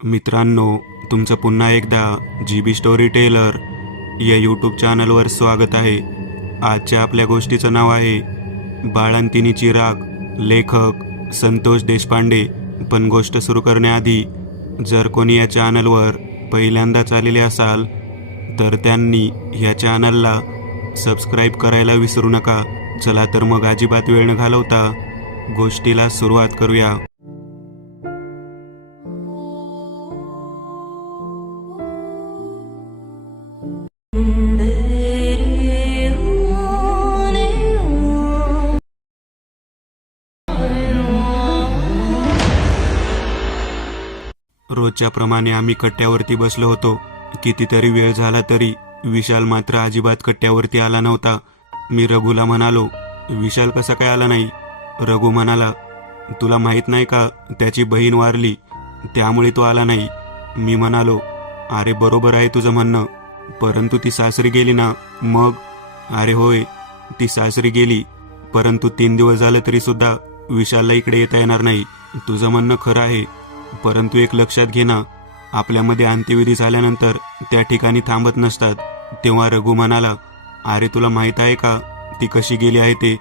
मित्रांनो, तुमचं पुन्हा एकदा GB स्टोरी टेलर या यूट्यूब चॅनलवर स्वागत आहे. आजच्या आपल्या गोष्टीचं नाव आहे बाळंतिणीची राख. लेखक संतोष देशपांडे. पण गोष्ट सुरू करण्याआधी जर कोणी या चॅनलवर पहिल्यांदाच आलेले असाल तर त्यांनी ह्या चॅनलला सबस्क्राईब करायला विसरू नका. चला तर मग अजिबात वेळ न घालवता गोष्टीला सुरुवात करूया. रोजच्या प्रमाणे आम्ही कट्ट्यावरती बसलो होतो. कितीतरी वेळ झाला तरी विशाल मात्र अजिबात कट्ट्यावरती आला नव्हता. मी रघुला म्हणालो, विशाल कसा काय आला नाही? रघु म्हणाला, तुला माहित नाही का, त्याची बहीण वारली त्यामुळे तो आला नाही. मी म्हणालो, अरे बरोबर आहे तुझं म्हणणं, परंतु ती सासरी गेली ना मग? अरे होय, ती सासरी गेली, परंतु 3 दिवस झाले तरी सुद्धा विशालला इकडे येता येणार नाही. तुझं म्हणणं खरं आहे, परंतु एक लक्षात घे ना, आपल्यामध्ये अंत्यविधी झाल्यानंतर त्या ठिकाणी थांबत नसतात. तेव्हा रघु म्हणाला, अरे तुला माहित आहे का ती कशी गेली आहे ते?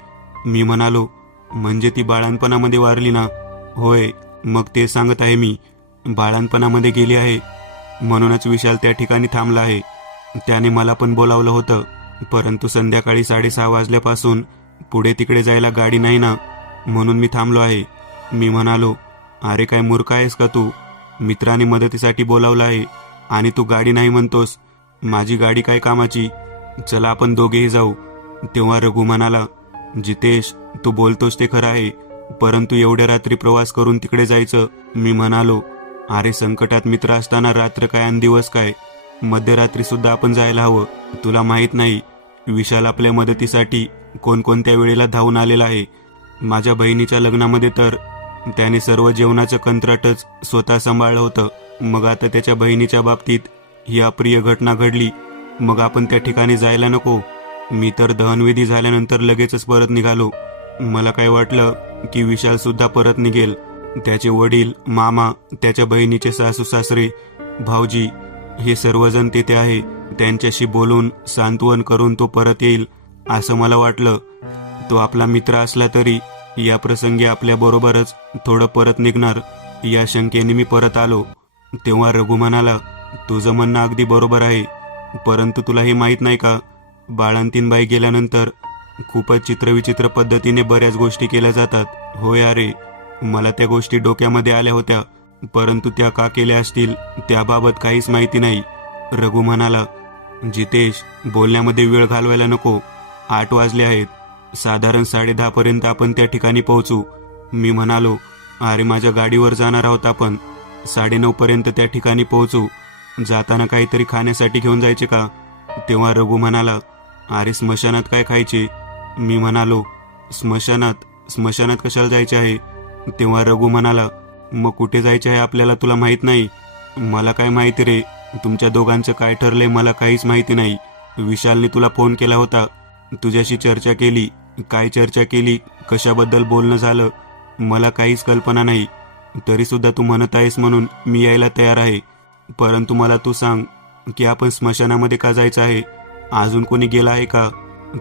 मी म्हणालो, म्हणजे ती बाळणपणामध्ये वारली ना? होय, मग ते सांगत आहे मी, बाळणपणामध्ये गेली आहे म्हणूनच विशाल त्या ठिकाणी थांबला आहे. त्याने मला पण बोलावलं होतं, परंतु संध्याकाळी 6:30 वाजल्यापासून पुढे तिकडे जायला गाडी नाही ना, म्हणून मी थांबलो आहे. मी म्हणालो, अरे काय मूर्ख आहेस का तू? मित्राने मदतीसाठी बोलावलं आहे आणि तू गाडी नाही म्हणतोस. माझी गाडी काय कामाची? चला आपण दोघेही जाऊ. तेव्हा रघु म्हणाला, जितेश तू बोलतोस ते खरं आहे, परंतु एवढ्या रात्री प्रवास करून तिकडे जायचं? मी म्हणालो, अरे संकटात मित्र असताना रात्र काय आणि दिवस काय, मध्यरात्री सुद्धा आपण जायला हवं. तुला माहित नाही विशाल आपल्या मदतीसाठी कोणकोणत्या वेळेला धावून आलेला आहे. माझ्या बहिणीच्या लग्नामध्ये तर त्याने सर्व जेवणाचं कंत्राटच स्वतः सांभाळलं होतं. मग आता त्याच्या बहिणीच्या बाबतीत ही अप्रिय घटना घडली, मग आपण त्या ठिकाणी जायला नको? मी तर दहनविधी झाल्यानंतर लगेचच परत निघालो. मला काय वाटलं की विशाल सुद्धा परत निघेल. त्याचे वडील, मामा, त्याच्या बहिणीचे सासू सासरे, भाऊजी हे सर्वजण तिथे आहे. त्यांच्याशी बोलून सांत्वन करून तो परत येईल असं मला वाटलं. तो आपला मित्र असला तरी या प्रसंगी आपल्या बरोबरच थोडं परत निघणार या शंकेने मी परत आलो. तेव्हा रघु म्हणाला, तुझं म्हणणं अगदी बरोबर आहे, परंतु तुला हे माहीत नाही का, बाळंतीणबाई गेल्यानंतर खूपच चित्रविचित्र पद्धतीने बऱ्याच गोष्टी केल्या जातात. होय अरे, मला त्या गोष्टी डोक्यामध्ये आल्या होत्या, परंतु त्या का केल्या असतील त्याबाबत काहीच माहिती नाही. रघु म्हणाला, जितेश बोलण्यामध्ये वेळ घालवायला नको. 8 वाजले आहेत, साधारण 10:30 पर्यंत आपण त्या ठिकाणी पोहोचू. मी म्हणालो, अरे माझ्या गाडीवर जाणार आहोत आपण, 9:30 पर्यंत त्या ठिकाणी पोहोचू. जाताना काहीतरी खाण्यासाठी घेऊन जायचे का? तेव्हा रघु म्हणाला, अरे स्मशानात काय खायचे? मी म्हणालो, स्मशानात कशाला जायचे आहे? तेव्हा रघु म्हणाला, मग कुठे जायचे आहे आपल्याला तुला माहित नाही? मला काय माहिती रे, तुमच्या दोघांचं काय ठरलंय मला काहीच माहिती नाही. विशालने तुला फोन केला होता, तुझ्याशी चर्चा केली. काय चर्चा केली, कशाबद्दल बोलणं झालं मला काहीच कल्पना नाही. तरी सुद्धा तू म्हणत आहेस म्हणून मी यायला तयार आहे, परंतु मला तू सांग की आपण स्मशानामध्ये का जायचं आहे? अजून कोणी गेला आहे का?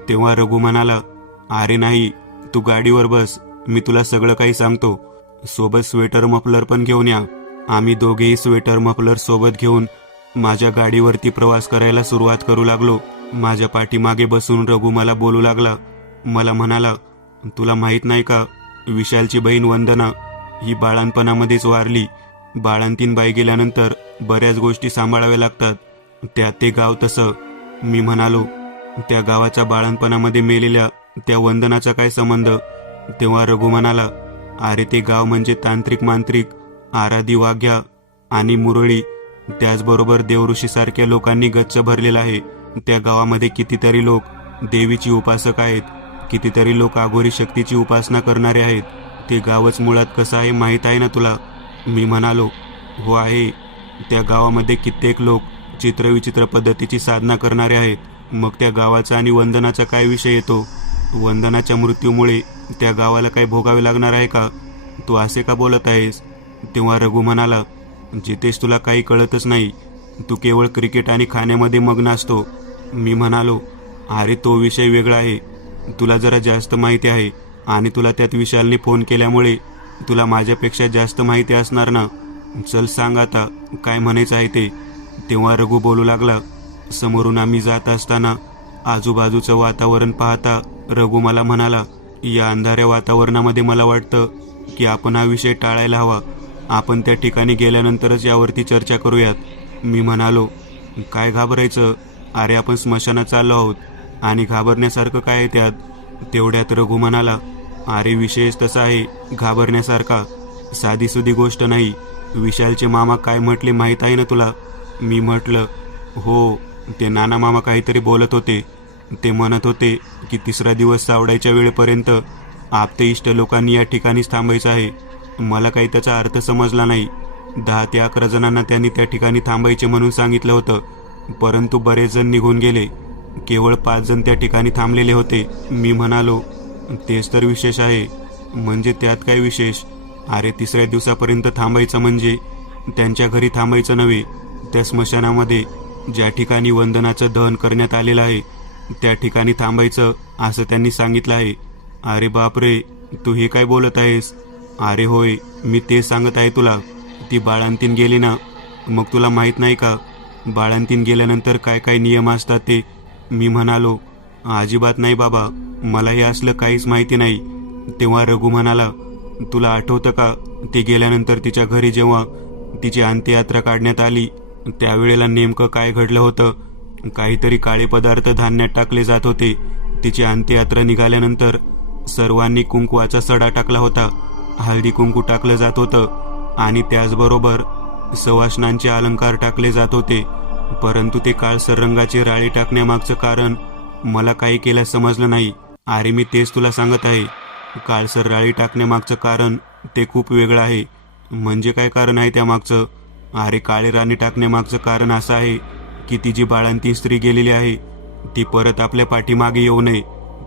तेव्हा रघु म्हणाला, अरे नाही, तू गाडीवर बस, मी तुला सगळं काही सांगतो. सोबत स्वेटर मफलर पण घेऊन या. आम्ही दोघेही स्वेटर मफलर सोबत घेऊन माझ्या गाडीवरती प्रवास करायला सुरुवात करू लागलो. माझ्या पाठीमागे बसून रघु मला बोलू लागला. मला म्हणाला, तुला माहित नाही का, विशालची बहीण वंदना ही बाळणपणामध्येच वारली. बाळंतीणबाई गेल्यानंतर बऱ्याच गोष्टी सांभाळाव्या लागतात, त्यात ते गाव तसं. मी म्हणालो, त्या गावाच्या बाळणपणामध्ये मेलेल्या त्या वंदनाचा काय संबंध? तेव्हा रघु म्हणाला, अरे ते गाव म्हणजे तांत्रिक मांत्रिक, आराधी वाघ्या आणि मुरळी, त्याचबरोबर देवऋषी सारख्या लोकांनी गच्च भरलेला आहे. त्या गावामध्ये कितीतरी लोक देवीची उपासक आहेत, कितीतरी लोक आघोरी शक्तीची उपासना करणारे आहेत. ते गावच मुळात कसं आहे माहीत आहे ना तुला? मी म्हणालो, हो आहे. त्या गावामध्ये कित्येक लोक चित्रविचित्र पद्धतीची साधना करणारे आहेत. मग त्या गावाचा आणि वंदनाचा काय विषय येतो? वंदनाच्या मृत्यूमुळे त्या गावाला काय भोगावे लागणार आहे का? तू असे का बोलत आहेस? तेव्हा रघु म्हणाला, जितेश तुला काही कळतच नाही, तू केवळ क्रिकेट आणि खाण्यामध्ये मग्न असतो. मी म्हणालो, अरे तो विषय वेगळा आहे, तुला जरा जास्त माहिती आहे आणि तुला त्यात विशालने फोन केल्यामुळे तुला माझ्यापेक्षा जास्त माहिती असणार ना. चल सांग आता काय म्हणायचं आहे ते. तेव्हा रघु बोलू लागला. समोरून आम्ही जात असताना आजूबाजूचं वातावरण पाहता रघु मला म्हणाला, या अंधाऱ्या वातावरणामध्ये मला वाटतं की आपण हा विषय टाळायला हवा. आपण त्या ठिकाणी गेल्यानंतरच यावरती चर्चा करूयात. मी म्हणालो, काय घाबरायचं, अरे आपण स्मशानात चाललो आहोत आणि घाबरण्यासारखं काय आहे त्यात. तेवढ्यात रघु म्हणाला, अरे विषयच तसा आहे घाबरण्यासारखा, साधीसुधी गोष्ट नाही. विशालचे मामा काय म्हटले माहीत आहे ना तुला. मी म्हटलं, हो, ते नाना मामा काहीतरी बोलत होते. ते म्हणत होते की 3रा दिवस सावडायच्या वेळेपर्यंत आपते इष्ट लोकांनी या ठिकाणीच थांबायचं आहे. मला काही त्याचा अर्थ समजला नाही. 10 ते 11 जणांना त्यांनी त्या ठिकाणी थांबायचे म्हणून सांगितलं होतं, परंतु बरेच जण निघून गेले. केवळ 5 जण त्या ठिकाणी थांबलेले होते. मी म्हणालो, तेच तर विशेष आहे. म्हणजे त्यात काय विशेष. अरे 3ऱ्या दिवसापर्यंत थांबायचं म्हणजे त्यांच्या घरी थांबायचं नव्हे, त्या स्मशानामध्ये ज्या ठिकाणी वंदनाचं दहन करण्यात आलेलं आहे त्या ठिकाणी थांबायचं असं त्यांनी सांगितलं आहे. अरे बापरे, तू हे काय बोलत आहेस. अरे होय, मी तेच सांगत आहे तुला. ती बाळंतीण गेली ना, मग तुला माहीत नाही का बाळंतीण गेल्यानंतर काय काय नियम असतात ते. मी म्हणालो, अजिबात नाही बाबा, मला हे असलं काहीच माहिती नाही. तेव्हा रघु म्हणाला, तुला आठवतं का ती गेल्यानंतर तिच्या घरी जेव्हा तिची अंत्ययात्रा काढण्यात आली त्यावेळेला नेमकं काय घडलं होतं. काहीतरी काळे पदार्थ धान्यात टाकले जात होते. तिची अंत्ययात्रा निघाल्यानंतर सर्वांनी कुंकवाचा सडा टाकला होता. हळदी कुंकू टाकलं जात होतं आणि त्याचबरोबर सवाष्णांचे अलंकार टाकले जात होते. परंतु ते काळसर रंगाचे राळी टाकण्यामागचं कारण मला काही केल्यास समजलं नाही. अरे मी तेच तुला सांगत आहे, काळसर राळी टाकण्यामागचं कारण ते खूप वेगळं आहे. म्हणजे काय कारण आहे त्यामागचं. अरे काळे राणी टाकण्यामागचं कारण असं आहे की ती जी बाळंतीण स्त्री गेलेली आहे ती परत आपल्या पाठीमागे येऊ नये.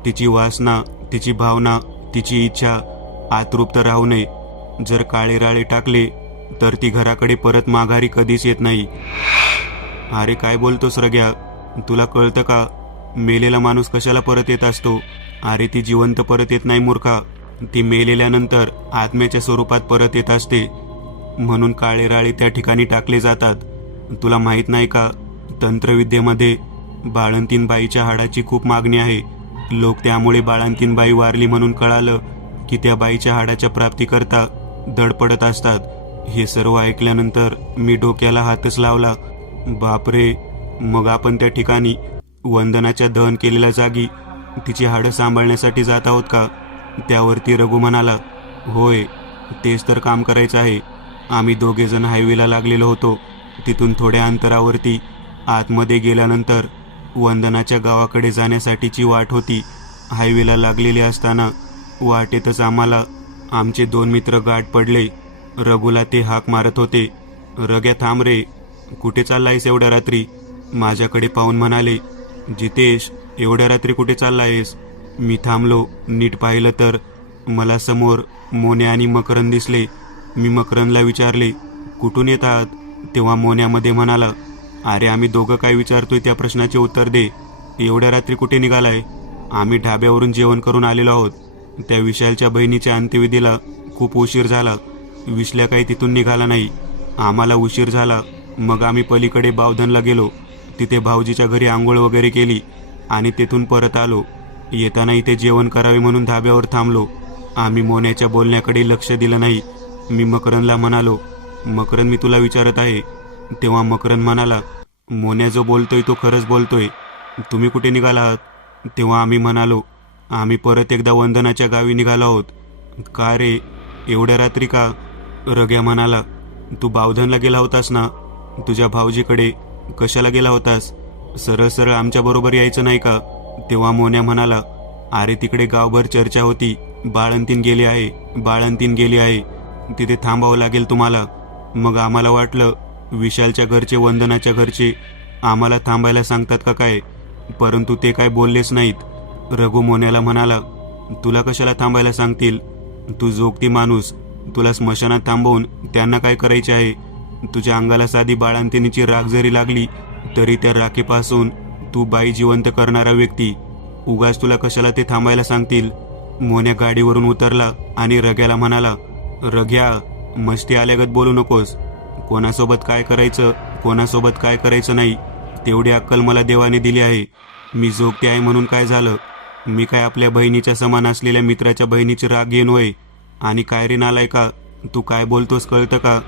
तिची वासना, तिची भावना, तिची इच्छा अतृप्त राहू नये. जर काळे राळे टाकले तर ती घराकडे परत माघारी कधीच येत नाही. अरे काय बोलतोस रग्या, तुला कळतं का मेलेला माणूस कशाला परत येत असतो. अरे ती जिवंत परत येत नाही मूर्खा, ती मेलेल्यानंतर आत्म्याच्या स्वरूपात परत येत असते. म्हणून काळे राळे त्या ठिकाणी टाकले जातात. तुला माहित नाही का, तंत्रविद्येमध्ये बाळंतीण बाईच्या हाडाची खूप मागणी आहे. लोक त्यामुळे बाळंतीण बाई वारली म्हणून कळालं की त्या बाईच्या हाडाच्या प्राप्तीकरता धडपडत असतात. हे सर्व ऐकल्यानंतर मी डोक्याला हातच लावला. बापरे, मग आपण त्या ठिकाणी वंदनाच्या दहन केलेल्या जागी तिची हाडं सांभाळण्यासाठी जात आहोत का. त्यावरती रघु म्हणाला, होय, तेच तर काम करायचं आहे. आम्ही दोघेजण हायवेला लागलेलो होतो. तिथून थोड्या अंतरावरती आतमध्ये गेल्यानंतर वंदनाच्या गावाकडे जाण्यासाठीची वाट होती. हायवेला लागलेली असताना वाटेतच आम्हाला आमचे 2 मित्र गाठ पडले. रघुला ते हाक मारत होते, रग्या थांब रे, कुठे चाललायस एवढ्या रात्री. माझ्याकडे पाहून म्हणाले, जितेश एवढ्या रात्री कुठे चाललायस. मी थांबलो. नीट पाहिलं तर मला समोर मोन्या आणि मकरंद दिसले. मी मकरंदला विचारले, कुठून येतात. तेव्हा मोन्यामध्ये म्हणाला, अरे आम्ही दोघं काय विचारतोय त्या प्रश्नाचे उत्तर दे. एवढ्या रात्री कुठे निघालाय. आम्ही ढाब्यावरून जेवण करून आलेलो आहोत. त्या विशालच्या बहिणीच्या अंत्यविधीला खूप उशीर झाला. विशल्या काही तिथून निघाला नाही. आम्हाला उशीर झाला. मग आम्ही पलीकडे बावधनला गेलो. तिथे भाऊजीच्या घरी आंघोळ वगैरे केली आणि तेथून परत आलो. येताना इथे जेवण करावे म्हणून धाब्यावर थांबलो. आम्ही मोन्याच्या बोलण्याकडे लक्ष दिलं नाही. मी मकरंदला म्हणालो, मकरंद मी तुला विचारत आहे. तेव्हा मकरंद म्हणाला, मोन्या जो बोलतोय तो खरंच बोलतोय. तुम्ही कुठे निघाला आहात. तेव्हा आम्ही म्हणालो, आम्ही परत एकदा वंदनाच्या गावी निघालो आहोत. का रे, एवढ्या रात्री का. रग्या म्हणाला, तू बावधनला गेला होतास ना, तुझ्या भाऊजीकडे कशाला गेला होतास. सरळ सरळ आमच्याबरोबर यायचं नाही का. तेव्हा मोन्या म्हणाला, अरे तिकडे गावभर चर्चा होती, बाळंतीण गेली आहे, बाळंतीण गेली आहे, तिथे थांबावं लागेल तुम्हाला. मग आम्हाला वाटलं विशालच्या घरचे वंदनाच्या घरचे आम्हाला थांबायला सांगतात का काय, परंतु ते काय बोललेच नाहीत. रघु मोन्याला म्हणाला, तुला कशाला थांबायला सांगतील. तू जोगती माणूस, तुला स्मशानात थांबवून त्यांना काय करायचे आहे. तुझ्या अंगाला साधी बाळंतिणीची राख जरी लागली तरी त्या राखीपासून तू बाई जिवंत करणारा व्यक्ती. उगाच तुला कशाला ते थांबायला सांगतील. मोन्या गाडीवरून उतरला आणि रग्याला म्हणाला, रग्या, मस्ती आल्यागत बोलू नकोस. कोणासोबत काय करायचं, कोणासोबत काय करायचं नाही, तेवढी अक्कल मला देवाने दिली आहे. मी जोगती आहे म्हणून काय झालं? मी काय आपल्या बहिणीच्या समान असलेल्या मित्राच्या बहिणीची राग घेईन होय? आणि काय रे नालायका, तू काय बोलतोस कळतं का?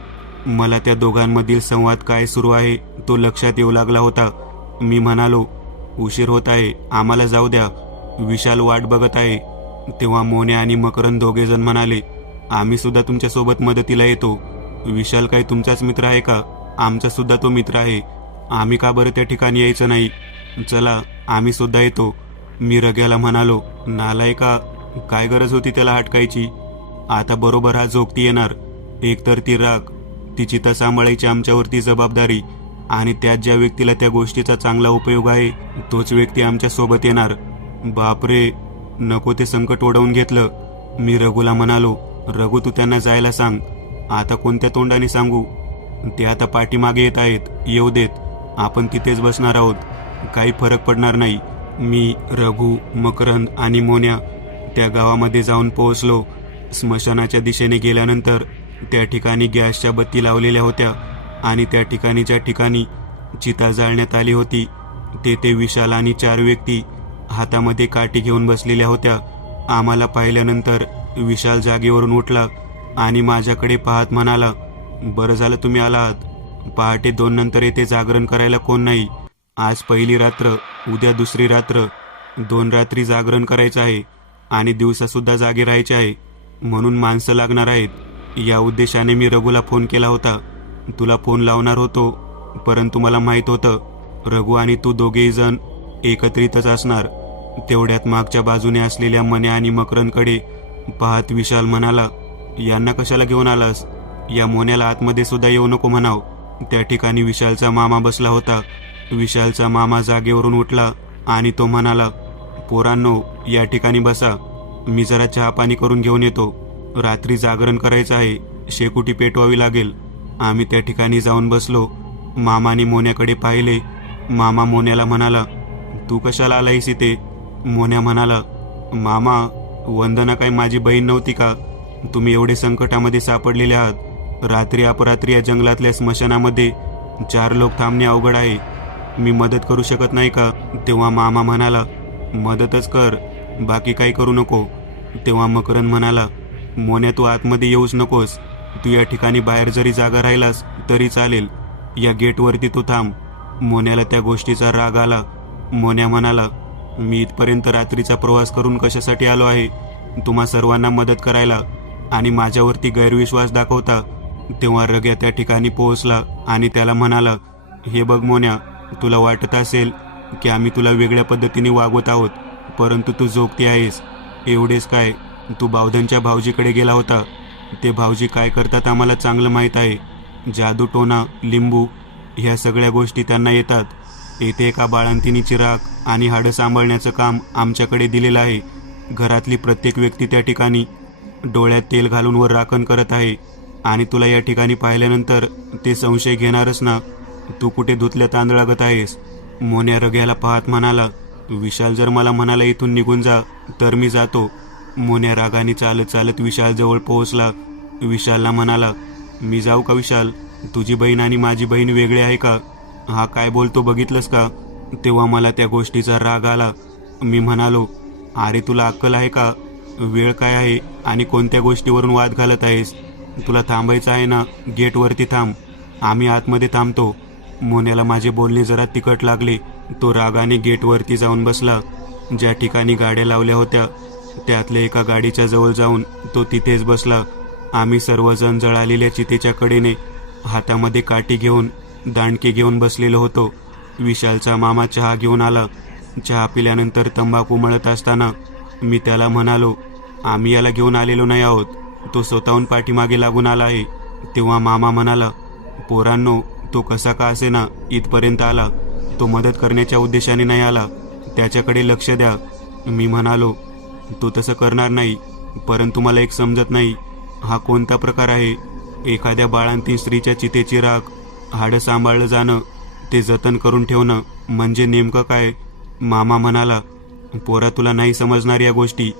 मला त्या दोघांमधील संवाद काय सुरू आहे तो लक्षात येऊ लागला होता. मी म्हणालो, उशीर होत आहे, आम्हाला जाऊ द्या, विशाल वाट बघत आहे. तेव्हा मोन्या आणि मकरंद दोघेजण म्हणाले, आम्ही सुद्धा तुमच्यासोबत मदतीला येतो. विशाल काय तुमचाच मित्र आहे का? आमचा सुद्धा तो मित्र आहे. आम्ही का बरं त्या ठिकाणी यायचं नाही? चला, आम्ही सुद्धा येतो. मी रग्याला म्हणालो, नालायका, काय गरज होती त्याला हटकायची? आता बरोबर हा जोगती येणार. एकतर ती राग, ती चिता सांभाळायची आमच्यावरती जबाबदारी, आणि त्यात ज्या व्यक्तीला त्या गोष्टीचा चांगला उपयोग आहे तोच व्यक्ती आमच्या सोबत येणार. बापरे, नको ते संकट ओढवून घेतलं. मी रघुला म्हणालो, रघु, तू त्यांना जायला सांग. आता कोणत्या तोंडाने सांगू? ते आता पाठीमागे येत आहेत, येऊ देत, आपण तिथेच बसणार आहोत, काही फरक पडणार नाही. मी, रघु, मकरंद आणि मोन्या त्या गावामध्ये जाऊन पोहोचलो. स्मशानाच्या दिशेने गेल्यानंतर त्या ठिकाणी गॅसच्या बत्ती लावलेल्या होत्या आणि त्या ठिकाणी ज्या ठिकाणी चिता जाळण्यात आली होती तेथे विशाल आणि 4 व्यक्ती हातामध्ये काठी घेऊन बसलेल्या होत्या. आम्हाला पाहिल्यानंतर विशाल जागेवरून उठला आणि माझ्याकडे पाहत म्हणाला, बरं झालं तुम्ही आलात. पहाटे 2 नंतर येथे जागरण करायला कोण नाही. आज पहिली रात्र, उद्या दुसरी रात्र, 2 रात्री जागरण करायचं आहे आणि दिवसासुद्धा जागे राहायचे आहे, म्हणून माणसं लागणार आहेत. या उद्देशाने मी रघुला फोन केला होता. तुला फोन लावणार होतो, परंतु मला माहीत होतं रघु आणि तू दोघेही जण एकत्रितच असणार. तेवढ्यात मागच्या बाजूने असलेल्या मन्या आणि मकरंदकडे पाहत विशाल म्हणाला, यांना कशाला घेऊन आलास? या मोन्याला आतमध्ये सुद्धा येऊ नको म्हणाव. त्या ठिकाणी विशालचा मामा बसला होता. विशालचा मामा जागेवरून उठला आणि तो म्हणाला, पोरांनो, या ठिकाणी बसा, मी जरा चहा पाणी करून घेऊन येतो. रात्री जागरण करायचं आहे, शेकोटी पेटवावी लागेल. आम्ही त्या ठिकाणी जाऊन बसलो. मामाने मोन्याकडे पाहिले. मामा मोन्याला म्हणाला, तू कशाला आलायस इथे? मोन्या म्हणाला, मामा, वंदना काय माझी बहीण नव्हती का? तुम्ही एवढे संकटामध्ये सापडलेले आहात. रात्री अपरात्री या जंगलातल्या स्मशानामध्ये 4 लोक थांबणे अवघड आहे. मी मदत करू शकत नाही का? तेव्हा मामा म्हणाला, मदतच कर, बाकी काही करू नको. तेव्हा मकरंद म्हणाला, मोन्या, तू आतमध्ये येऊच नकोस. तू या ठिकाणी बाहेर जरी जागा राहिलास तरी चालेल. या गेटवरती तू थांब. मोन्याला त्या गोष्टीचा राग आला. मोन्या म्हणाला, मी इथपर्यंत रात्रीचा प्रवास करून कशासाठी आलो आहे? तुम्हा सर्वांना मदत करायला आणि माझ्यावरती गैरविश्वास दाखवता. तेव्हा रग्या त्या ठिकाणी पोहोचला आणि त्याला म्हणाला, हे बघ मोन्या, तुला वाटत असेल की आम्ही तुला वेगळ्या पद्धतीने वागवत आहोत, परंतु तू जोगती आहेस. एवढेच काय, तू बावधनच्या भाऊजीकडे गेला होता. ते भाऊजी काय करतात आम्हाला चांगलं माहीत आहे. जादू, टोना, लिंबू ह्या सगळ्या गोष्टी त्यांना येतात. येथे एका बाळंतिणीची राख आणि हाडं सांभाळण्याचं काम आमच्याकडे दिलेलं आहे. घरातली प्रत्येक व्यक्ती त्या ठिकाणी डोळ्यात तेल घालून वर राखण करत आहे आणि तुला या ठिकाणी पाहिल्यानंतर ते संशय घेणारच ना, तू कुठे धुतल्या तांदळागत आहेस? मोन्या रग्याला पाहत म्हणाला, विशाल जर मला म्हणाला इथून निघून जा तर मी जातो. मोन्या रागाने चालत चालत विशालजवळ पोहोचला. विशालला म्हणाला, मी जाऊ का विशाल? तुझी बहीण आणि माझी बहीण वेगळी आहे का? हा काय बोलतो बघितलंस का? तेव्हा मला त्या गोष्टीचा राग आला. मी म्हणालो, अरे तुला अक्कल आहे का? वेळ काय आहे आणि कोणत्या गोष्टीवरून वाद घालत आहेस? तुला थांबायचं आहे ना, गेटवरती थांब, आम्ही आतमध्ये थांबतो. मोन्याला माझे बोलणे जरा तिखट लागले. तो रागाने गेटवरती जाऊन बसला. ज्या ठिकाणी गाड्या लावल्या होत्या त्यातल्या एका गाडीच्या जवळ जाऊन तो तिथेच बसला. आम्ही सर्वजण जळालेल्या चितेच्या कडेने हातामध्ये काठी घेऊन दांडके घेऊन बसलेलो होतो. विशालचा मामा चहा घेऊन आला. चहा पिल्यानंतर तंबाखू मळत असताना मी त्याला म्हणालो, आम्ही याला घेऊन आलेलो नाही आहोत, तो स्वतःहून पाठीमागे लागून आला आहे. तेव्हा मामा म्हणाला, पोरांनो, तो कसा का असेना इथपर्यंत आला. तो मदत करण्याच्या उद्देशाने नाही आला, त्याच्याकडे लक्ष द्या. मी म्हणालो, तो तसं करणार नाही, परंतु मला एक समजत नाही, हा कोणता प्रकार आहे? एखाद्या बाळंतीण स्त्रीच्या चितेची राख, हाडं सांभाळलं जाणं, ते जतन करून ठेवणं म्हणजे नेमकं काय? मामा म्हणाला, पोरा तुला नाही समजणार या गोष्टी.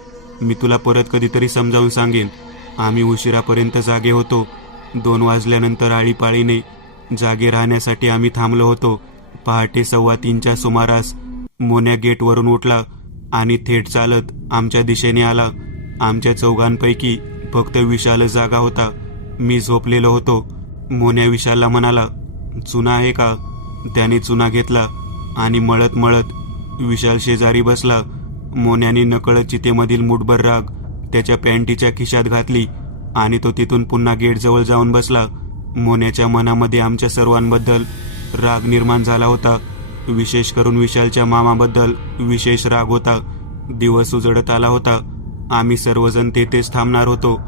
मी तुला परत कधीतरी समजावून सांगेन. आम्ही उशिरापर्यंत जागे होतो. 2 वाजल्यानंतर आळीपाळीने जागे राहण्यासाठी आम्ही थांबलो होतो. पहाटे 2:15च्या सुमारास मोन्या गेटवरून उठला आणि थेट चालत आमच्या दिशेने आला. आमच्या चौघांपैकी फक्त विशाल जागा होता. मी झोपलेलो होतो. मोन्या विशालला म्हणाला, चुना आहे का? त्याने चुना घेतला आणि मळत मळत विशाल शेजारी बसला. मोन्याने नकळत चितेमधील मुठभर राग त्याच्या पॅन्टीच्या खिशात घातली आणि तो तिथून पुन्हा गेटजवळ जाऊन बसला. मोन्याच्या मनामध्ये आमच्या सर्वांबद्दल राग निर्माण झाला होता. विशेष करून विशालच्या मामाबद्दल विशेष राग होता. दिवस उजळत आला होता. आम्ही सर्वजण तेथेच थांबणार होतो.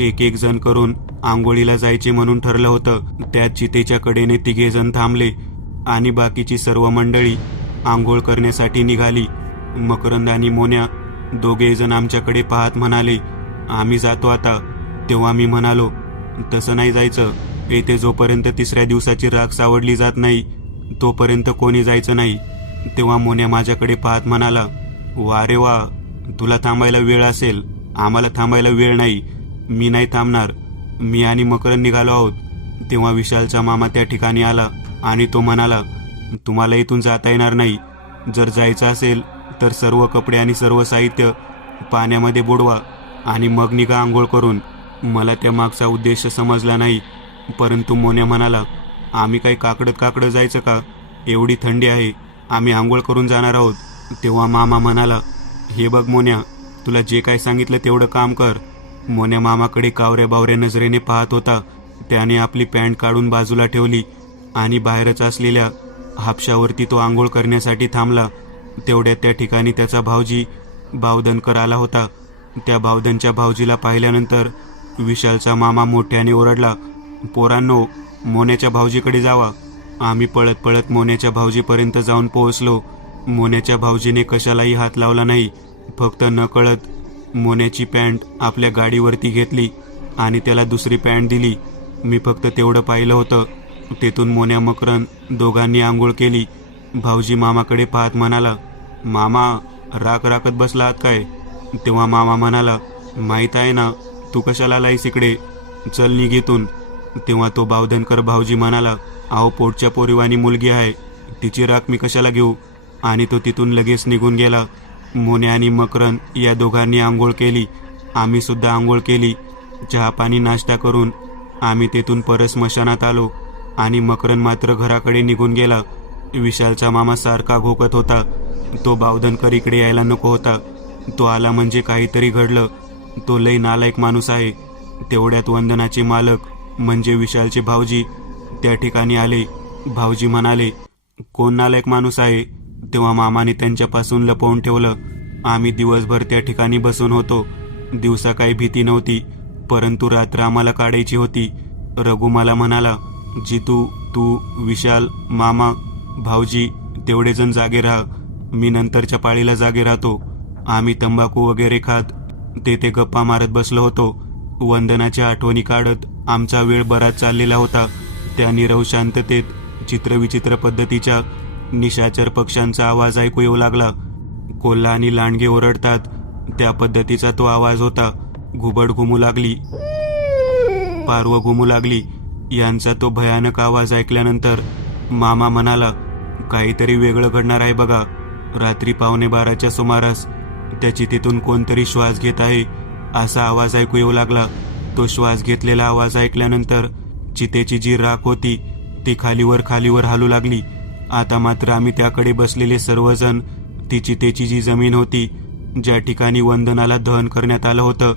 एक जण करून आंघोळीला जायचे म्हणून ठरलं होतं. त्या चितेच्या कडेने 3 जण थांबले आणि बाकीची सर्व मंडळी आंघोळ करण्यासाठी निघाली. मकरंद आणि मोन्या 2 जण आमच्याकडे पाहत म्हणाले, आम्ही जातो आता. तेव्हा मी म्हणालो, तसं नाही जायचं. येथे जोपर्यंत 3ऱ्या दिवसाची राख सावडली जात नाही तोपर्यंत कोणी जायचं नाही. तेव्हा मोन्या माझ्याकडे पाहत म्हणाला, वा रे वा, तुला थांबायला वेळ असेल, आम्हाला थांबायला वेळ नाही. मी नाही थांबणार. मी आणि मकरंद निघालो आहोत. तेव्हा विशालचा मामा त्या ठिकाणी आला आणि तो म्हणाला, तुम्हाला इथून जाता येणार नाही. जर जायचं असेल तर सर्व कपडे आणि सर्व साहित्य पाण्यामध्ये बुडवा आणि मग निघा आंघोळ करून. मला त्या मागचा उद्देश समजला नाही, परंतु मोन्या म्हणाला, आम्ही काही काकडत जायचं का? एवढी थंडी आहे, आम्ही आंघोळ करून जाणार आहोत. तेव्हा मामा म्हणाला, हे बघ मोन्या, तुला जे काय सांगितलं तेवढं काम कर. मोन्या मामाकडे कावऱ्या बावऱ्या नजरेने पाहत होता. त्याने आपली पॅन्ट काढून बाजूला ठेवली आणि बाहेरच असलेल्या हापशावरती तो आंघोळ करण्यासाठी थांबला. तेवढ्यात त्या ठिकाणी त्याचा भाऊजी बावधनकर आला होता. त्या बावधनच्या भाऊजीला पाहिल्यानंतर विशालचा मामा मोठ्याने ओरडला, पोरांनो, मोन्याच्या भाऊजीकडे जावा. आम्ही पळत पळत मोन्याच्या भाऊजीपर्यंत जाऊन पोहोचलो. मोन्याच्या भाऊजीने कशालाही हात लावला नाही. फक्त नकळत मोन्याची पॅन्ट आपल्या गाडीवरती घेतली आणि त्याला दुसरी पॅन्ट दिली. मी फक्त तेवढं पाहिलं होतं. तेथून मोन्या मकरंद दोघांनी आंघोळ केली. भाऊजी मामाकडे पाहत म्हणाला, मामा, राखत बसला आहात काय? तेव्हा मामा म्हणाला, माहीत आहे ना, तू कशाला आलायस इकडे, चल निघितून. तेव्हा तो बावधनकर भाऊजी म्हणाला, अहो, पोटच्या पोरीवानी मुलगी आहे, तिची राख मी कशाला घेऊ? आणि तो तिथून लगेच निघून गेला. मोन्या आणि मकरंद या दोघांनी आंघोळ केली. आम्ही सुद्धा आंघोळ केली. चहा पाणी नाश्ता करून आम्ही तेथून परत स्मशानात आलो आणि मकरंद मात्र घराकडे निघून गेला. विशालचा मामा सारखा घोकत होता. तो बावधनकर इकडे यायला नको होता. तो आला म्हणजे काहीतरी घडलं. तो लई नालायक माणूस आहे. तेवढ्यात वंदनाचे मालक म्हणजे विशालचे भाऊजी त्या ठिकाणी आले. भाऊजी म्हणाले, कोण नालायक माणूस आहे? तेव्हा मामाने त्यांच्यापासून लपवून ठेवलं. आम्ही दिवसभर त्या ठिकाणी बसून होतो. दिवसा काही भीती नव्हती, परंतु रात्र आम्हाला काढायची होती. रघु मला म्हणाला, जितू, तू, विशाल, मामा, भाऊजी तेवढे जण जागे राहा. मी नंतरच्या पाळीला जागे राहतो. आम्ही तंबाखू वगैरे खात तेथे गप्पा मारत बसलो होतो. वंदनाच्या आठवणी काढत आमचा वेळ बराच चाललेला होता. त्या नीरव शांततेत चित्रविचित्र पद्धतीच्या निशाचर पक्ष्यांचा आवाज ऐकू येऊ लागला. कोल्हा आणि लांडगे ओरडतात त्या पद्धतीचा तो आवाज होता. घुबड घुमू लागली, पारवं घुमू लागली. यांचा तो भयानक आवाज ऐकल्यानंतर मामा म्हणाला, काहीतरी वेगळं घडणार आहे बघा. रात्री 11:15च्या सुमारास त्याची तिथून कोणतरी श्वास घेत आहे असा आवाज ऐकू येऊ लागला. तो श्वास घेतलेला आवाज ऐकल्यानंतर चितेची जी राख होती ती खालीवर हलू लागली. आता मात्र आम्ही त्याकडे बसलेले सर्वजण ती चितेची जी जमीन होती ज्या ठिकाणी वंदनाला दहन करण्यात आलं होतं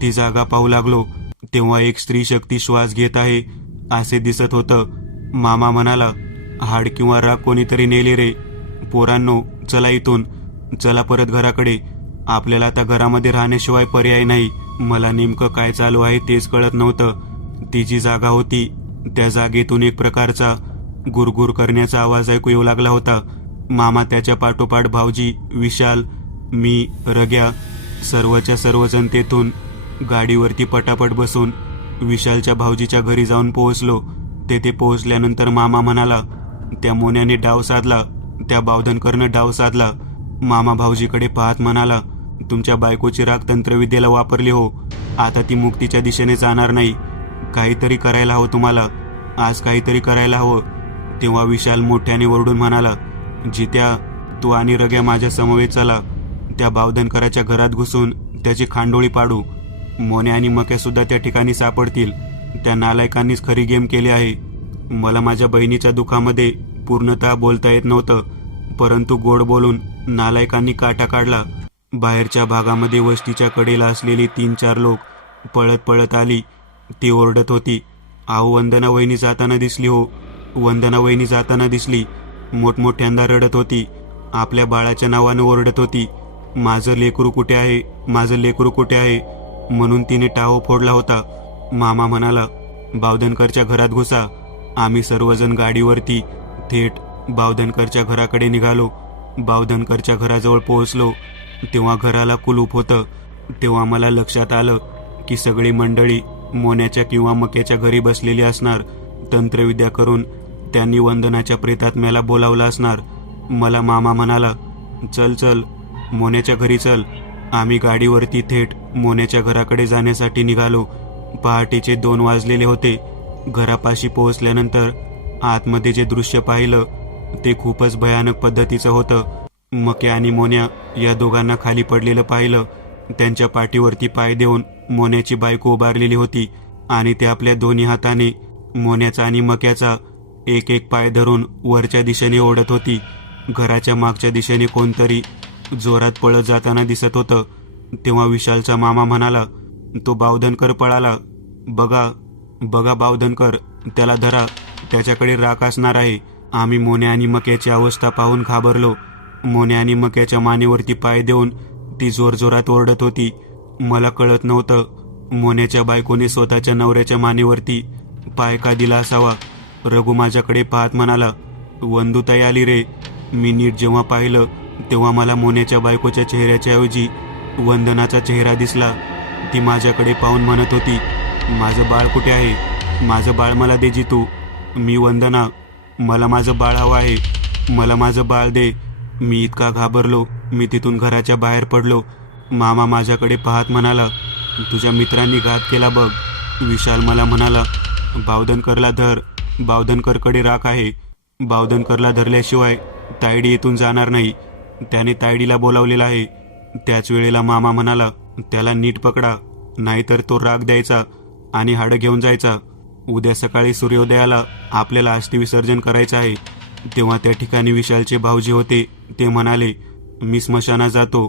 ती जागा पाहू लागलो. तेव्हा एक स्त्री शक्ती श्वास घेत आहे असे दिसत होतं. मामा म्हणाला, हाड किंवा राख कोणीतरी नेले रे. पोरांनो, चला इथून, चला परत घराकडे. आपल्याला आता घरामध्ये राहण्याशिवाय पर्याय नाही. मला नेमकं काय चालू आहे तेच कळत नव्हतं. ती जी जागा होती त्या जागेतून एक प्रकारचा गुरगुर करण्याचा आवाज ऐकू येऊ लागला होता. मामा, त्याच्या पाठोपाठ भाऊजी, विशाल, मी, रग्या सर्वच्या सर्वजण तेथून गाडीवरती पटापट बसून विशालच्या भाऊजीच्या घरी जाऊन पोहोचलो. तेथे पोहोचल्यानंतर मामा म्हणाला, त्या मोन्याने डाव साधला, त्या बावधनकरनं डाव साधला. मामा भाऊजीकडे पाहत म्हणाला, तुमच्या बायकोची राग तंत्रविद्येला वापरली हो. आता ती मुक्तीच्या दिशेने जाणार नाही. काहीतरी करायला हवं तुम्हाला, आज काहीतरी करायला हवं. तेव्हा विशाल मोठ्याने ओरडून म्हणाला, जित्या, तू आणि रग्या माझ्या समवेत चला. त्या बावधनकराच्या घरात घुसून त्याची खांडोळी पाडू. मोन्या आणि मक्या सुद्धा त्या ठिकाणी सापडतील. त्या नालायकांनीच खरी गेम केली आहे. मला माझ्या बहिणीच्या दुःखामध्ये पूर्णतः बोलता येत नव्हतं, परंतु गोड बोलून नालायकांनी काटा काढला. बाहेरच्या भागामध्ये वस्तीच्या कडेला असलेली 3-4 लोक पळत पळत आली. ती ओरडत होती, आहो वंदना वहिनी जाताना दिसली हो, वंदना वहिनी जाताना दिसली. मोठमोठ्यांदा रडत होती. आपल्या बाळाच्या नावानं ओरडत होती, माझं लेकरू कुठे आहे, माझं लेकरू कुठे आहे, म्हणून तिने टाहो फोडला होता. मामा म्हणाला, बावधनकरच्या घरात घुसा. आम्ही सर्वजण गाडीवरती थेट बावधनकरच्या घराकडे निघालो. बावधनकरच्या घराजवळ पोहोचलो तेव्हा घराला कुलूप होतं. तेव्हा मला लक्षात आलं की सगळी मंडळी मोन्याच्या किंवा मक्याच्या घरी बसलेली असणार. तंत्रविद्या करून त्यांनी वंदनाच्या प्रेतात्म्याला बोलावलं असणार. मला मामा म्हणाला, चल चल मोन्याच्या घरी चल. आम्ही गाडीवरती थेट मोन्याच्या घराकडे जाण्यासाठी निघालो. पहाटेचे 2 वाजलेले होते. घरापाशी पोहोचल्यानंतर आतमध्ये जे दृश्य पाहिलं ते खूपच भयानक पद्धतीचं होतं. मक्या आणि मोन्या या दोघांना खाली पडलेलं पाहिलं. त्यांच्या पाठीवरती पाय देऊन मोन्याची बायको उभारलेली होती आणि ते आपल्या दोन्ही हाताने मोन्याचा आणि मक्याचा एक एक पाय धरून वरच्या दिशेने ओढत होती. घराच्या मागच्या दिशेने कोणतरी जोरात पळत जाताना दिसत होतं. तेव्हा विशालचा मामा म्हणाला, तो बावधनकर पळाला. बघा बघा बावधनकर, त्याला धरा, त्याच्याकडे राख असणार आहे. आम्ही मोन्या आणि मक्याची अवस्था पाहून घाबरलो. मोन्या आणि मक्याच्या मानेवरती पाय देऊन ती जोरजोरात ओरडत होती. मला कळत नव्हतं मोन्याच्या बायकोने स्वतःच्या नवऱ्याच्या मानेवरती पाय का दिला असावा. रघु माझ्याकडे पाहत म्हणाला, वंदुताई आली रे. मी नीट जेव्हा पाहिलं तेव्हा मला मोन्याच्या बायकोच्या चेहऱ्याच्या ऐवजी वंदनाचा चेहरा दिसला. ती माझ्याकडे पाहून म्हणत होती, माझं बाळ कुठे आहे, माझं बाळ मला दे जितू. मी वंदना, मला माझं बाळ हवं आहे, मला माझं बाळ दे. मी इतका घाबरलो, मी तिथून घराच्या बाहेर पडलो. मामा माझ्याकडे पाहत म्हणाला, तुझ्या मित्रांनी घात केला बघ. विशाल मला म्हणाला, बावधनकरला धर, बावधनकरकडे राख आहे. बावधनकरला धरल्याशिवाय तायडी इथून जाणार नाही. त्याने तायडीला बोलावलेलं आहे. त्याच वेळेला मामा म्हणाला, त्याला नीट पकडा, नाहीतर तो राग द्यायचा आणि हाडं घेऊन जायचा. उद्या सकाळी सूर्योदयाला आपल्याला अस्थि विसर्जन करायचं आहे. तेव्हा त्या ठिकाणी विशालचे भाऊजी होते. ते म्हणाले, मी स्मशानात जातो,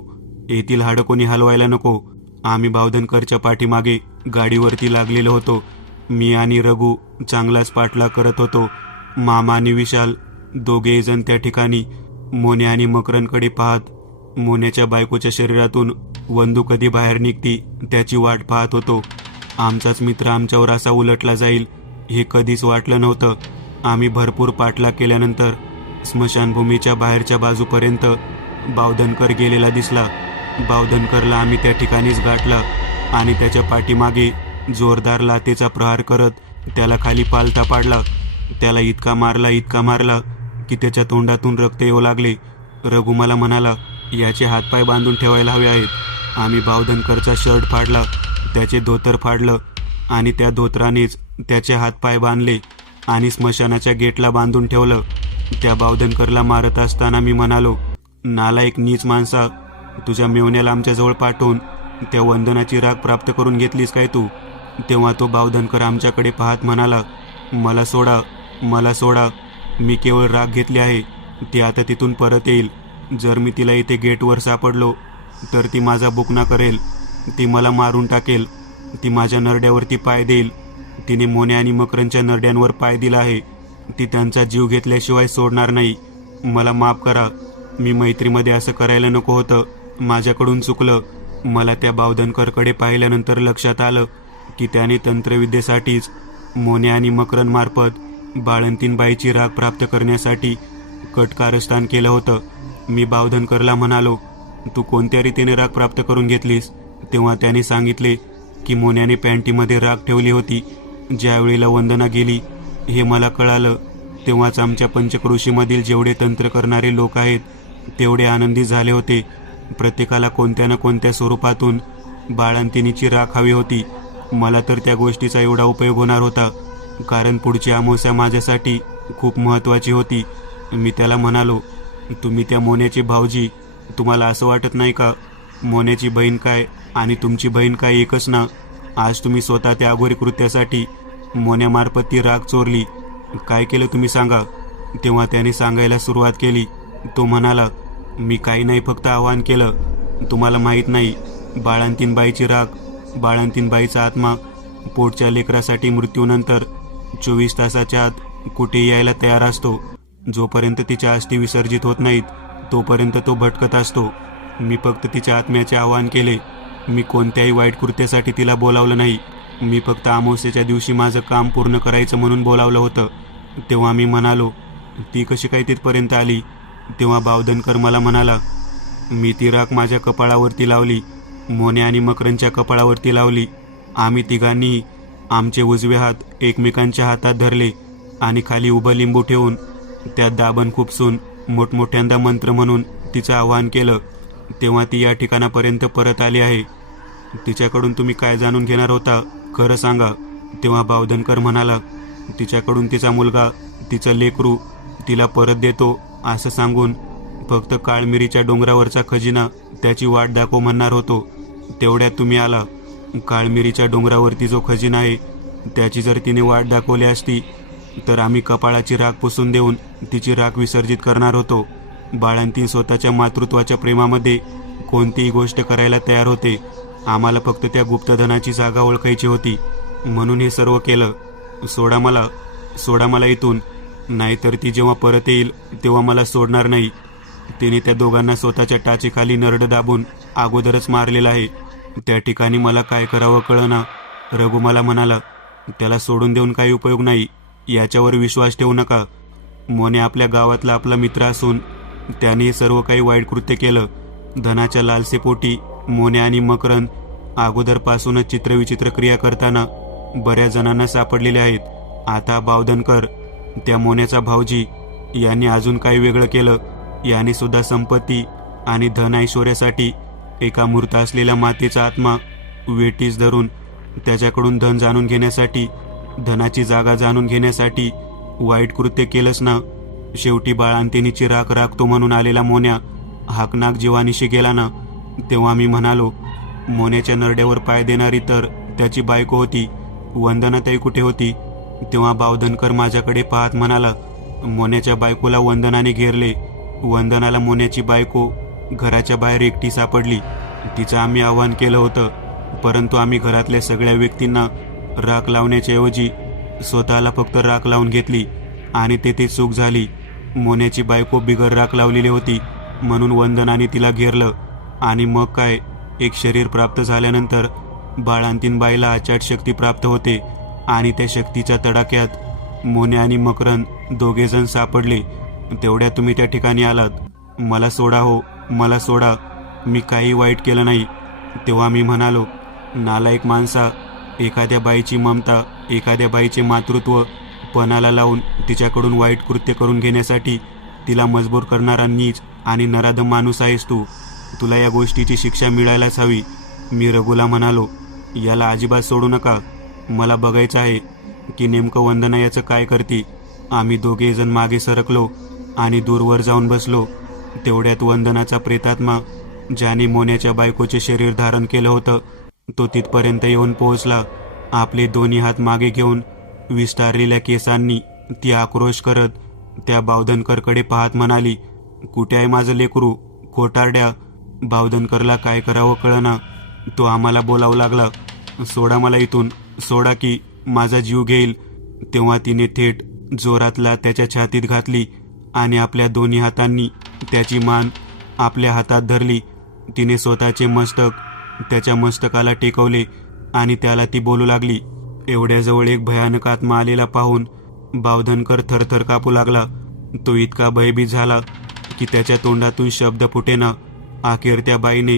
येथील हाडं कोणी हलवायला नको. आम्ही बावधनकरच्या पाठीमागे गाडीवरती लागलेलो होतो. मी आणि रघु चांगलाच पाठलाग करत होतो. मामा आणि विशाल दोघेही जण त्या ठिकाणी मोन्या आणि मकरनकडे पाहत मोन्याच्या बायकोच्या शरीरातून वंदू कधी बाहेर निघती त्याची वाट पाहत होतो. आमचाच मित्र आमच्यावर असा उलटला जाईल हे कधीच वाटलं नव्हतं. आम्ही भरपूर पाठलाग केल्यानंतर स्मशानभूमीच्या बाहेरच्या बाजूपर्यंत बावधनकर गेलेला दिसला. बावधनकरला आम्ही त्या ठिकाणीच गाठला आणि त्याच्या पाठीमागे जोरदार लाथेचा प्रहार करत त्याला खाली पालथा पाडला. त्याला इतका मारला की त्याच्या तोंडातून रक्त येऊ लागले. रघु मला म्हणाला, याचे हातपाय बांधून ठेवायला हवे आहेत. आम्ही बावधनकरचा शर्ट फाडला, त्याचे धोतर फाडलं आणि त्या धोतरानेच त्याचे हातपाय बांधले आणि स्मशानाच्या गेटला बांधून ठेवलं. त्या बावधनकरला मारत असताना मी म्हणालो, नालायक नीच माणसा, तुझ्या मेवण्याला आमच्याजवळ पाठवून त्या वंदनाची राग प्राप्त करून घेतलीस काय तू? तेव्हा तो बावधनकर आमच्याकडे पाहत म्हणाला, मला सोडा, मला सोडा. मी केवळ राग घेतली आहे. ती आता तिथून परत येईल. जर मी तिला इथे गेटवर सापडलो तर ती माझा बुकना करेल. ती मला मारून टाकेल. ती माझ्या नरड्यावरती पाय देईल. तिने मोन्या आणि मकरनच्या नरड्यांवर पाय दिला आहे. ती त्यांचा जीव घेतल्याशिवाय सोडणार नाही. मला माफ करा. मी मैत्रीमध्ये असं करायला नको होतं. माझ्याकडून चुकलं. मला त्या बावधनकरकडे पाहिल्यानंतर लक्षात आलं की त्याने तंत्रविद्येसाठीच मोन्या आणि मकरनमार्फत बाळंतीणबाईची राग प्राप्त करण्यासाठी कटकारस्थान केलं होतं. मी बावधनकरला म्हणालो, तू कोणत्या रीतीने राग प्राप्त करून घेतलीस? तेव्हा त्याने सांगितले, की मोन्याने पॅन्टीमध्ये राख ठेवली होती. ज्या वेळेला वंदना गेली हे मला कळालं तेव्हाच आमच्या पंचक्रोशीमधील जेवढे तंत्र करणारे लोक आहेत तेवढे आनंदी झाले होते. प्रत्येकाला कोणत्या ना कोणत्या स्वरूपातून बाळंतिणीची राख हवी होती. मला तर त्या गोष्टीचा एवढा उपयोग होणार होता, कारण पुढची अमावस्या माझ्यासाठी खूप महत्त्वाची होती. मी त्याला म्हणालो, तुम्ही त्या मोन्याचे भाऊजी, तुम्हाला असं वाटत नाही का मोन्याची बहीण काय आणि तुमची बहीण काय एकच ना? आज तुम्ही स्वतः त्या अघोरी कृत्यासाठी मोन्यामार्फत ती राख चोरली. काय केलं तुम्ही सांगा? तेव्हा त्याने सांगायला सुरुवात केली. तो म्हणाला, मी काही नाही, फक्त आवाहन केलं. तुम्हाला माहीत नाही, बाळंतीणबाईची राख, बाळंतीणबाईचा आत्मा पोटच्या लेकरासाठी मृत्यूनंतर 24 तासाच्या आत कुठे यायला तयार असतो. जोपर्यंत तिच्या अस्थी विसर्जित होत नाहीत तोपर्यंत तो भटकत असतो. मी फक्त तिच्या आत्म्याचे आवाहन केले. मी कोणत्याही वाईट कृत्यासाठी तिला बोलावलं नाही. मी फक्त अमावस्येच्या दिवशी माझं काम पूर्ण करायचं म्हणून बोलावलं होतं. तेव्हा मी म्हणालो, ती कशी काय तिथपर्यंत आली? तेव्हा बावधनकर मला म्हणाला, मी ती राख माझ्या कपाळावरती लावली, मोन्या आणि मकरंदच्या कपाळावरती लावली. आम्ही तिघांनीही आमचे उजवे हात एकमेकांच्या हातात धरले आणि खाली उभं लिंबू ठेवून त्यात दाबण खुपसून मोठमोठ्यांदा मंत्र म्हणून तिचं आवाहन केलं. तेव्हा ती या ठिकाणापर्यंत परत आली आहे. तिच्याकडून तुम्ही काय जाणून घेणार होता, खरं सांगा? तेव्हा बावधनकर म्हणाला, तिच्याकडून तिचा मुलगा, तिचं लेकरू तिला परत देतो असं सांगून फक्त काळमिरीच्या डोंगरावरचा खजिना त्याची वाट दाखव म्हणणार होतो. तेवढ्यात तुम्ही आला. काळमिरीच्या डोंगरावरती जो खजिना आहे त्याची जर तिने वाट दाखवली असती तर आम्ही कपाळाची राख पुसून देऊन तिची राख विसर्जित करणार होतो. बाळंतीण स्वतःच्या मातृत्वाच्या प्रेमामध्ये कोणतीही गोष्ट करायला तयार होते. आम्हाला फक्त त्या गुप्तधनाची जागा ओळखायची होती, म्हणून हे सर्व केलं. सोडा मला इथून, नाहीतर ती जेव्हा परत येईल तेव्हा मला सोडणार नाही. तिने त्या दोघांना स्वतःच्या टाचेखाली नरड दाबून अगोदरच मारलेलं आहे. त्या ठिकाणी मला काय करावं कळना. रघु मला म्हणाला, त्याला सोडून देऊन काही उपयोग नाही, याच्यावर विश्वास ठेवू नका. मोने आपल्या गावातला आपला मित्र असून त्याने हे सर्व काही वाईट कृत्य केलं. धनाच्या लालसेपोटी मोने आणि मकरंद अगोदरपासूनच चित्रविचित्र क्रिया करताना बऱ्याच जणांना सापडलेले आहेत. आता बावधनकर, त्या मोन्याचा भाऊजी, यांनी अजून काही वेगळं केलं. याने सुद्धा संपत्ती आणि धन ऐश्वर्यासाठी एका मृत असलेल्या मातेचा आत्मा वेटीस धरून त्याच्याकडून धन जाणून घेण्यासाठी, धनाची जागा जाणून घेण्यासाठी वाईट कृत्य केलंच ना. शेवटी बाळंतिणीची राख राखतो म्हणून आलेला मोन्या हाकनाक जीवानिशी गेला ना. तेव्हा मी म्हणालो, मोन्याच्या नरड्यावर पाय देणारी तर त्याची बायको होती, वंदनाताई कुठे होती? तेव्हा बावधनकर माझ्याकडे पाहत म्हणाला, मोन्याच्या बायकोला वंदनाने घेरले. वंदनाला मोन्याची बायको घराच्या बाहेर एकटी सापडली. तिचं आम्ही आवाहन केलं होतं, परंतु आम्ही घरातल्या सगळ्या व्यक्तींना राख लावण्याच्या ऐवजी स्वतःला फक्त राख लावून घेतली आणि तेथे चूक झाली. मोन्याची बायको बिगर राख लावलेली होती म्हणून वंदनाने तिला घेरलं. आणि मग काय, एक शरीर प्राप्त झाल्यानंतर बाळंतीणबाईला अचाट शक्ती प्राप्त होते आणि त्या शक्तीच्या तडाख्यात मोने आणि मकरंद दोघेजण सापडले. तेवढ्या तुम्ही त्या ठिकाणी आलात. मला सोडा हो, मला सोडा, मी काही वाईट केलं नाही. तेव्हा मी म्हणालो, नालायक माणसा, एखाद्या बाईची ममता, एखाद्या बाईचे मातृत्व पणाला लावून तिच्याकडून वाईट कृत्य करून घेण्यासाठी तिला मजबूर करणारा नीच आणि नराधम माणूस आहेस तू. तुला या गोष्टीची शिक्षा मिळायलाच हवी. मी रघुला म्हणालो, याला अजिबात सोडू नका. मला बघायचं आहे की नेमकं वंदना याचं काय करते. आम्ही दोघे जण मागे सरकलो आणि दूरवर जाऊन बसलो. तेवढ्यात वंदनाचा प्रेतात्मा, ज्याने मोन्याच्या बायकोचे शरीर धारण केलं होतं, तो तिथपर्यंत येऊन पोहोचला. आपले दोन्ही हात मागे घेऊन विस्तारलेल्या केसांनी ती आक्रोश करत त्या बावधनकरकडे पाहत म्हणाली, कुठे आहे माझं लेकरू? खोटारड्या! बावधनकरला काय करावं कळना. तो आम्हाला बोलावू लागला, सोडा मला इथून, सोडा की माझा जीव घेईल. तेव्हा तिने थेट जोरातला त्याच्या छातीत घातली आणि आपल्या दोन्ही हातांनी त्याची मान आपल्या हातात धरली. तिने स्वतःचे मस्तक त्याच्या मस्तकाला टेकवले आणि त्याला ती बोलू लागली. एवढ्याजवळ एक भयानक आत्मा आलेला पाहून बावधनकर थरथर कापू लागला. तो इतका भयभीत झाला की त्याच्या तोंडातून शब्द फुटेना. अखेर त्या बाईने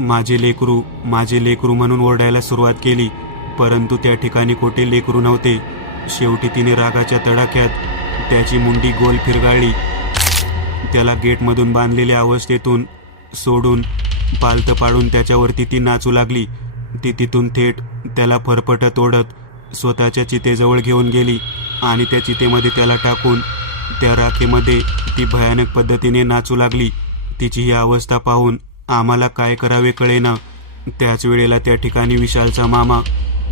माझे लेकरू म्हणून ओरडायला सुरुवात केली, परंतु त्या ठिकाणी कोठे लेकरू नव्हते. शेवटी तिने रागाच्या तडाख्यात त्याची मुंडी गोल फिरगाळली. त्याला गेटमधून बांधलेल्या अवस्थेतून सोडून पालथं पाडून त्याच्यावरती ती नाचू लागली. ती तिथून थेट त्याला फरफटत ओढत स्वतःच्या चितेजवळ घेऊन गेली आणि त्या चितेमध्ये त्याला टाकून त्या राखेमध्ये ती भयानक पद्धतीने नाचू लागली. तिची ही अवस्था पाहून आम्हाला काय करावे कळेना. त्याच वेळेला त्या ठिकाणी विशालचा मामा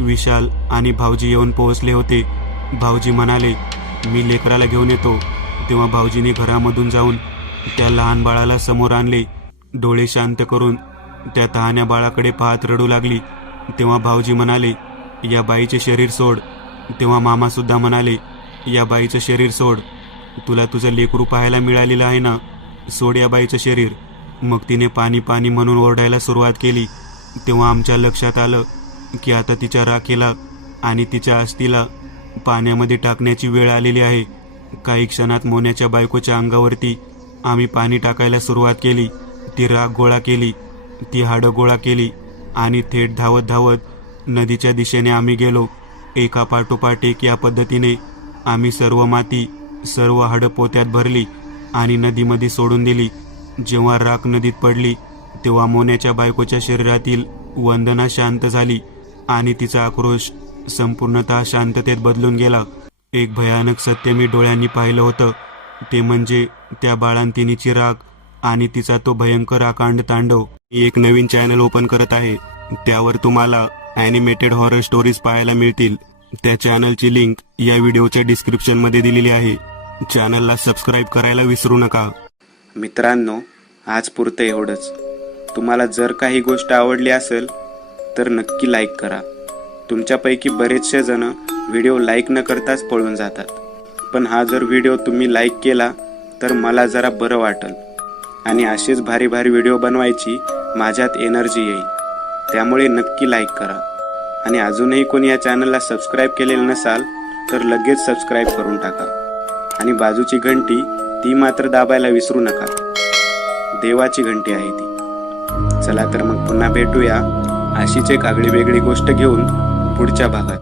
विशाल आणि भाऊजी येऊन पोहोचले होते. भाऊजी म्हणाले, मी लेकराला घेऊन येतो. तेव्हा भाऊजीने घरामधून जाऊन त्या लहान बाळाला समोर आणले. डोळे शांत करून त्या तहान्या बाळाकडे पाहत रडू लागली. तेव्हा भाऊजी म्हणाले, या बाईचे शरीर सोड. तेव्हा मामासुद्धा म्हणाले, या बाईचं शरीर सोड. तुला तुझं लेकरू पाहायला मिळालेलं आहे ना, सोड या बाईचं शरीर. मग तिने पाणी पाणी म्हणून ओरडायला सुरुवात केली. तेव्हा आमच्या लक्षात आलं की आता तिच्या राखेला आणि तिच्या अस्थिला पाण्यामध्ये टाकण्याची वेळ आलेली आहे. काही क्षणात मोन्याच्या बायकोच्या अंगावरती आम्ही पाणी टाकायला सुरुवात केली. ती राख गोळा केली, ती हाडं गोळा केली आणि थेट धावत धावत नदीच्या दिशेने आम्ही गेलो. एका पाठोपाठ एक या पद्धतीने आम्ही सर्व माती, सर्व हाडं पोत्यात भरली आणि नदीमध्ये सोडून दिली. जेव्हा राख नदीत पडली तेव्हा मोन्याच्या बायकोच्या शरीरातील वंदना शांत झाली आणि तिचा आक्रोश संपूर्णतः शांततेत बदलून गेला. एक भयानक सत्य मी डोळ्यांनी पाहिलं होतं, ते म्हणजे त्या बाळंतिणीची राख आणि तिचा तो भयंकर अकांड तांडव. एक नवीन चॅनल ओपन करत आहे, त्यावर तुम्हाला ॲनिमेटेड हॉरर स्टोरीज पाहायला मिळतील. त्या चॅनलची लिंक या व्हिडिओच्या डिस्क्रिप्शनमध्ये दिलेली आहे. चॅनलला सबस्क्राईब करायला विसरू नका. मित्रांनो, आज पुरतं एवढंच. तुम्हाला जर काही गोष्ट आवडली असेल तर नक्की लाईक करा. तुमच्यापैकी बरेचसे जण व्हिडिओ लाईक न करताच पळून जातात, पण हा जर व्हिडिओ तुम्ही लाईक केला तर मला जरा बरं वाटेल आणि असेच भारी भारी व्हिडिओ बनवायची माझ्यात एनर्जी येईल. त्यामुळे नक्की लाईक करा आणि अजूनही कोणी या चॅनलला सबस्क्राईब केलेलं नसाल तर लगेच सबस्क्राईब करून टाका आणि बाजूची घंटी ती मात्र दाबायला विसरू नका. देवाची घंटी आहे ती. चला तर मग पुन्हा भेटूया अशीच एक आगळी वेगळी गोष्ट घेऊन पुढच्या भागात.